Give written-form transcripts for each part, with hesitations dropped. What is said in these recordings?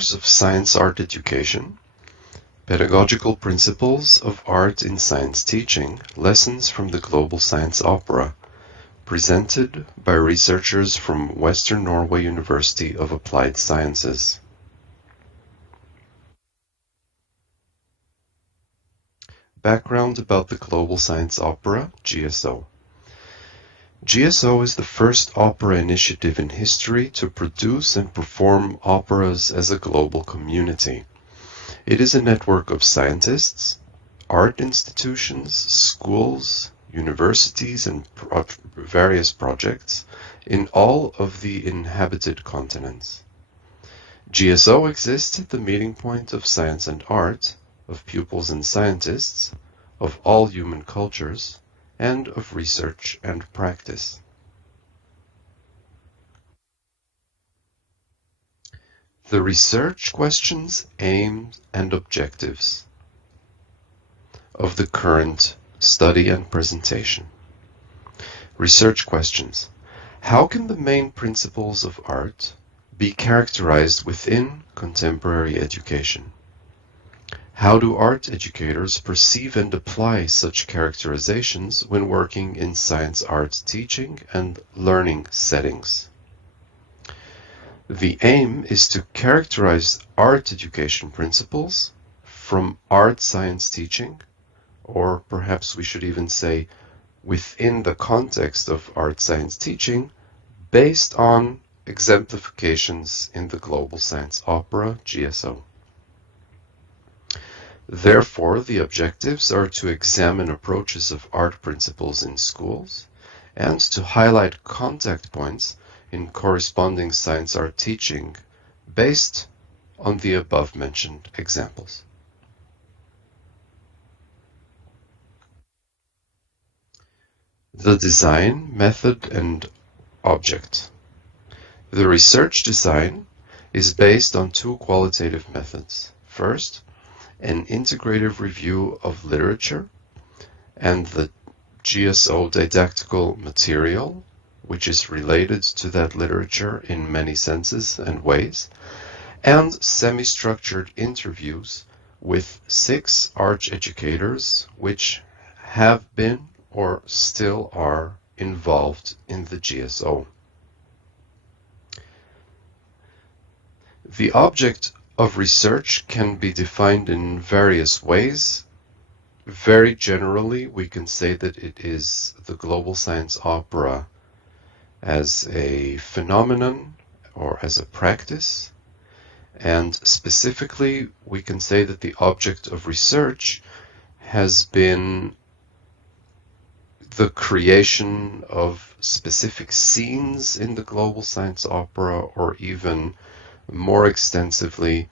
course of Science Art Education, Pedagogical Principles of Art in Science Teaching, Lessons from the Global Science Opera, presented by researchers from Western Norway University of Applied Sciences. Background about the Global Science Opera, GSO. GSO is the first opera initiative in history to produce and perform operas as a global community. It is a network of scientists, art institutions, schools, universities, and various projects in all of the inhabited continents. GSO exists at the meeting point of science and art, of pupils and scientists, of all human cultures, and of research and practice. The research questions, aims, and objectives of the current study and presentation. Research questions. How can the main principles of art be characterized within contemporary education? How do art educators perceive and apply such characterizations when working in science art teaching and learning settings? The aim is to characterize art education principles from art science teaching, or perhaps we should even say within the context of art science teaching, based on exemplifications in the Global Science Opera, GSO. Therefore, the objectives are to examine approaches of art principles in schools and to highlight contact points in corresponding science art teaching based on the above-mentioned examples. The design, method, and object. The research design is based on two qualitative methods. First, an integrative review of literature and the GSO didactical material, which is related to that literature in many senses and ways, and semi-structured interviews with 6 art educators which have been or still are involved in the GSO. The object of research can be defined in various ways. Very generally, we can say that it is the Global Science Opera as a phenomenon or as a practice. And specifically, we can say that the object of research has been the creation of specific scenes in the Global Science Opera, or even more extensively,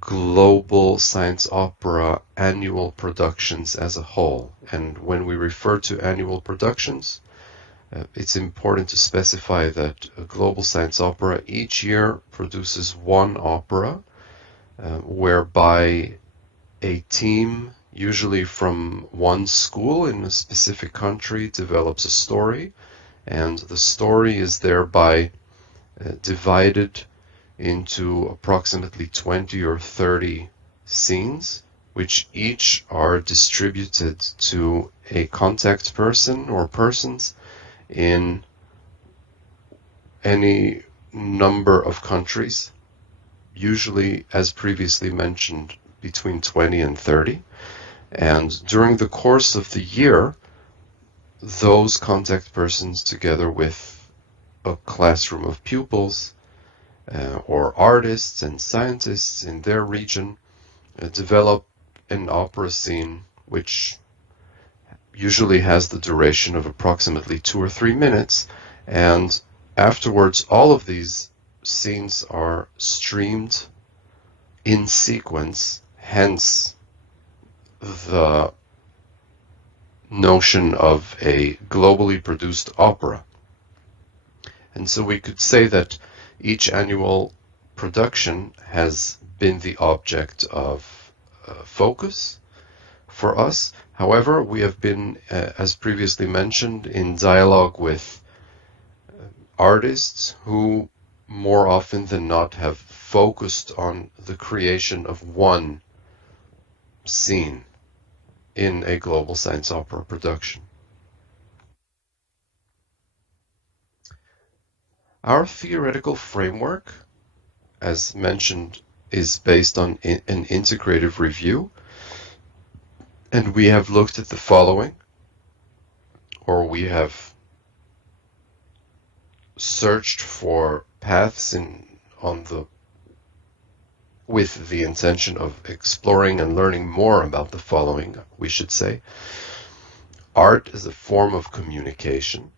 global science opera annual productions as a whole. And when we refer to annual productions, it's important to specify that a global science opera each year produces one opera, whereby a team, usually from one school in a specific country, develops a story, and the story is thereby divided into approximately 20 or 30 scenes, which each are distributed to a contact person or persons in any number of countries, usually, as previously mentioned, between 20 and 30. And during the course of the year, those contact persons, together with a classroom of pupils, or artists and scientists in their region, develop an opera scene which usually has the duration of approximately 2 or 3 minutes, and afterwards all of these scenes are streamed in sequence, hence the notion of a globally produced opera. And so we could say that each annual production has been the object of focus for us. However, we have been, as previously mentioned, in dialogue with artists who more often than not have focused on the creation of one scene in a global science opera production. Our theoretical framework, as mentioned, is based on an integrative review, and we have looked at the following, or we have searched for paths with the intention of exploring and learning more about the following, we should say. Art as a form of communication.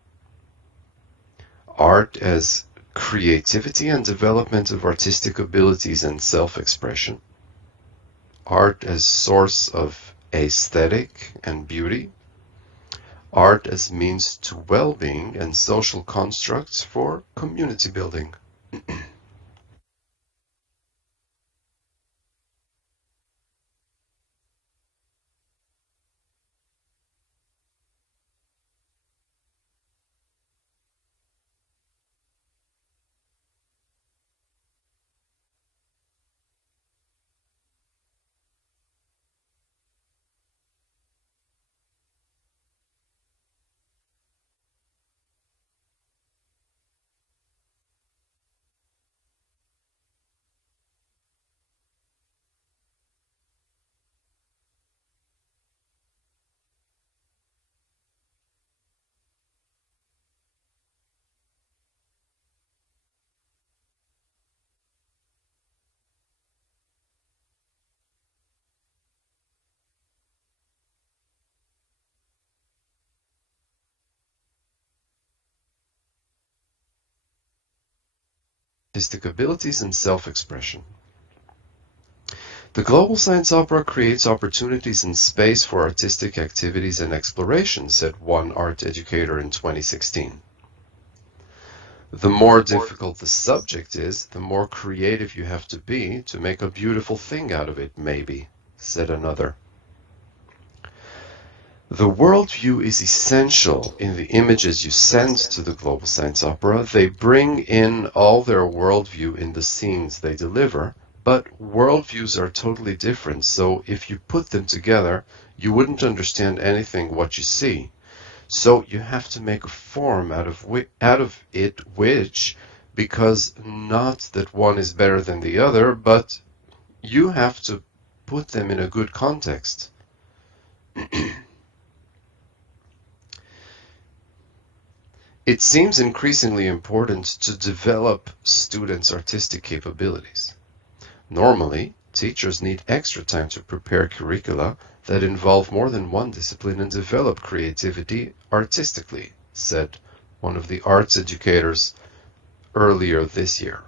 Art as creativity and development of artistic abilities and self-expression. Art as source of aesthetic and beauty. Art as means to well-being and social constructs for community building. Artistic abilities and self-expression. The global science opera creates opportunities in space for artistic activities and exploration, said one art educator in 2016. The more difficult the subject is, the more creative you have to be to make a beautiful thing out of it, maybe, said another. The worldview is essential in the images you send to the global science opera. They bring in all their worldview in the scenes they deliver, but worldviews are totally different, so if you put them together, you wouldn't understand anything what you see. So you have to make a form out of it which, because not that one is better than the other, but you have to put them in a good context. It seems increasingly important to develop students' artistic capabilities. Normally, teachers need extra time to prepare curricula that involve more than one discipline and develop creativity artistically, said one of the arts educators earlier this year.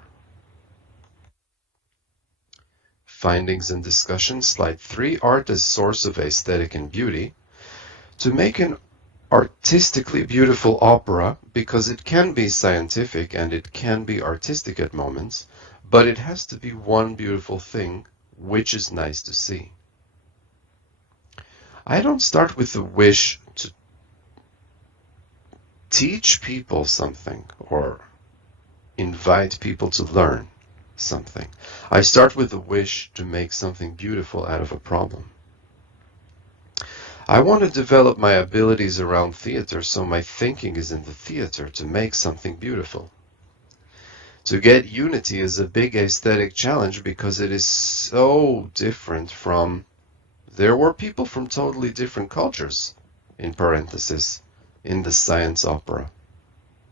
Findings and discussion, slide 3, art as source of aesthetic and beauty. To make an artistically beautiful opera, because it can be scientific and it can be artistic at moments, but it has to be one beautiful thing, which is nice to see. I don't start with the wish to teach people something or invite people to learn something. I start with the wish to make something beautiful out of a problem. I want to develop my abilities around theater, so my thinking is in the theater to make something beautiful. To get unity is a big aesthetic challenge because it is so different from... There were people from totally different cultures, in parenthesis, in the science opera,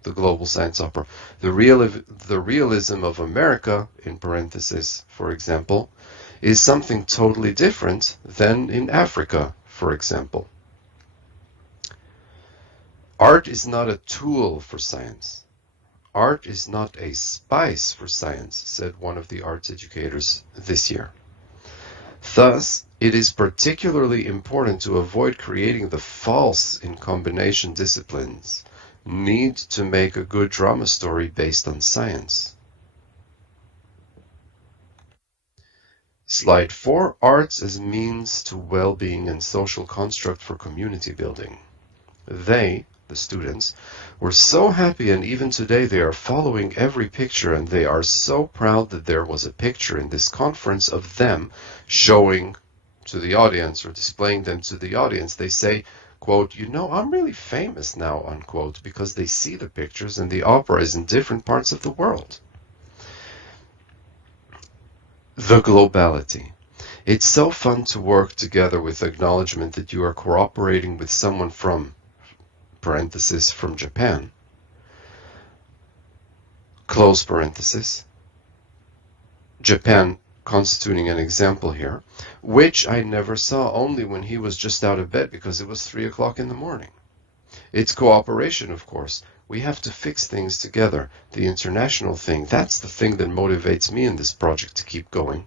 the global science opera. The realism of America, in parenthesis, for example, is something totally different than in Africa, for example. Art is not a tool for science. Art is not a spice for science, said one of the arts educators this year. Thus, it is particularly important to avoid creating the false in combination disciplines need to make a good drama story based on science. Slide 4, arts as means to well-being and social construct for community building. They, the students, were so happy, and even today they are following every picture, and they are so proud that there was a picture in this conference of them showing to the audience or displaying them to the audience. They say, quote, I'm really famous now, unquote, because they see the pictures and the opera is in different parts of the world. The globality. It's so fun to work together with acknowledgement that you are cooperating with someone from, parenthesis, from Japan, close parenthesis, Japan constituting an example here, which I never saw, only when he was just out of bed because it was 3 o'clock in the morning. It's cooperation, of course. We have to fix things together. The international thing, that's the thing that motivates me in this project to keep going.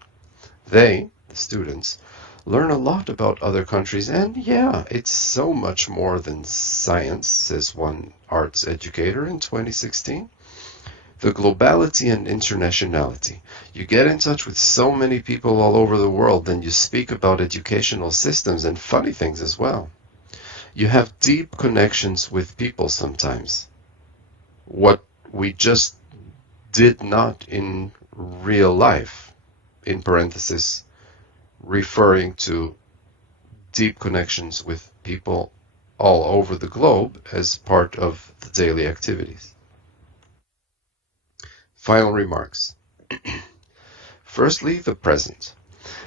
They, the students, learn a lot about other countries, and yeah, it's so much more than science, says one arts educator in 2016. The globality and internationality. You get in touch with so many people all over the world, then you speak about educational systems and funny things as well. You have deep connections with people sometimes. What we just did not in real life, in parenthesis, referring to deep connections with people all over the globe as part of the daily activities. Final remarks. Firstly, the present.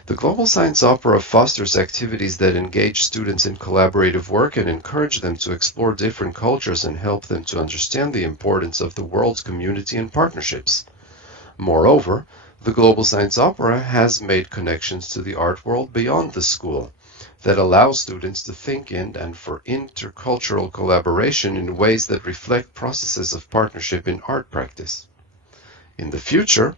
The Global Science Opera fosters activities that engage students in collaborative work and encourage them to explore different cultures and help them to understand the importance of the world's community and partnerships. Moreover, the Global Science Opera has made connections to the art world beyond the school that allow students to think in and for intercultural collaboration in ways that reflect processes of partnership in art practice. In the future,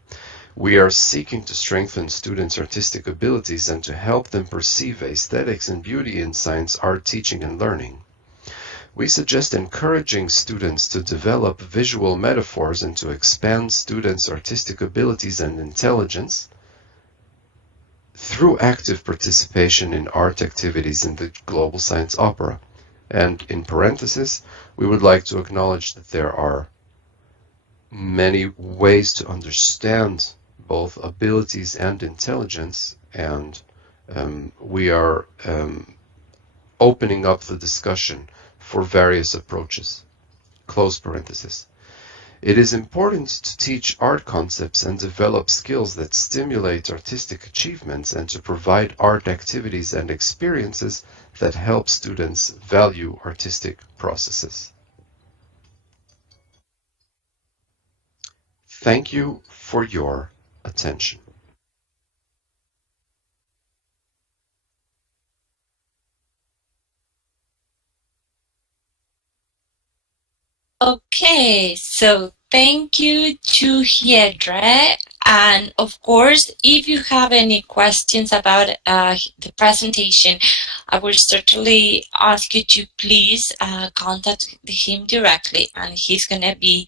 we are seeking to strengthen students' artistic abilities and to help them perceive aesthetics and beauty in science, art, teaching, and learning. We suggest encouraging students to develop visual metaphors and to expand students' artistic abilities and intelligence through active participation in art activities in the Global Science Opera. And in parenthesis, we would like to acknowledge that there are many ways to understand both abilities and intelligence, and we are opening up the discussion for various approaches. Close parenthesis. It is important to teach art concepts and develop skills that stimulate artistic achievements and to provide art activities and experiences that help students value artistic processes. Thank you for your attention. Okay, so thank you to Hiedre. And of course, if you have any questions about the presentation, I will certainly ask you to please contact him directly, and he's going to be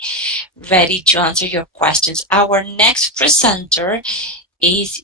ready to answer your questions. Our next presenter is